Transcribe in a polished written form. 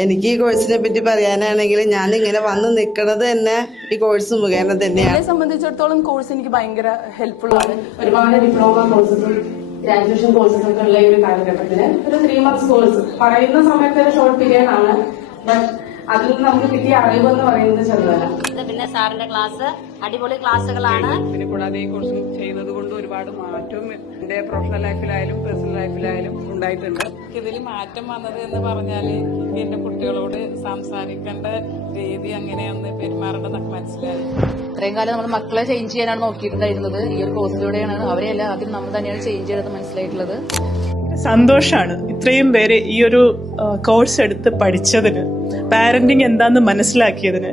എനിക്ക് ഈ കോഴ്സിനെ പറ്റി പറയാനാണെങ്കിൽ ഞാൻ ഇങ്ങനെ വന്ന് നിൽക്കുന്നത് തന്നെ ഈ കോഴ്സ് മുഖേന തന്നെയാണ്. എന്നെ സംബന്ധിച്ചിടത്തോളം കോഴ്സ് എനിക്ക് ഭയങ്കര ഹെൽപ്ഫുൾ ആണ്. ഒരുപാട് ഡിപ്ലോമ കോഴ്സസും ഗ്രാജുവേഷൻ കോഴ്സസ് ഒക്കെ ഉള്ള ഈ ഒരു കാലഘട്ടത്തില് ഒരു 3 months കോഴ്സ് പറയുന്ന സമയത്ത് ഒരു ഷോർട്ട് പീരിയഡ് ആണ്. ബട്ട് അതിൽ നിന്ന് നമുക്ക് കിട്ടിയ അറിവ് എന്ന് പറയുന്നത് ചെറുതല്ല. പിന്നെ സാറിന്റെ ക്ലാസ് അടിപൊളി ക്ലാസ്സുകളാണ്. പിന്നെ കൂടാതെ ഈ കോഴ്സ് ചെയ്യുന്നത് കൊണ്ട് ഒരുപാട് മാറ്റവും എന്റെ പ്രൊഫഷണൽ ലൈഫിലായാലും പേഴ്സണൽ ലൈഫിലായാലും ഉണ്ടായിട്ടുണ്ട്. ഇതിൽ മാറ്റം വന്നത് എന്ന് പറഞ്ഞാല് എന്റെ കുട്ടികളോട് സംസാരിക്കേണ്ട രീതി അങ്ങനെയൊന്ന് പെരുമാറേണ്ടതൊക്കെ മനസ്സിലായി. ഇത്രയും കാലം നമ്മൾ മക്കളെ ചേഞ്ച് ചെയ്യാനാണ് നോക്കിയിട്ടുണ്ടായിരുന്നത്. ഈ ഒരു കോഴ്സിലൂടെയാണ് അവരെയല്ല ആദ്യം നമ്മൾ തന്നെയാണ് ചേഞ്ച് ചെയ്തത് മനസ്സിലായിട്ടുള്ളത്. സന്തോഷാണ് ഇത്രയും പേര് ഈ ഒരു കോഴ്സ് എടുത്ത് പഠിച്ചതിന്, പാരന്റിങ് എന്താന്ന് മനസ്സിലാക്കിയതിന്.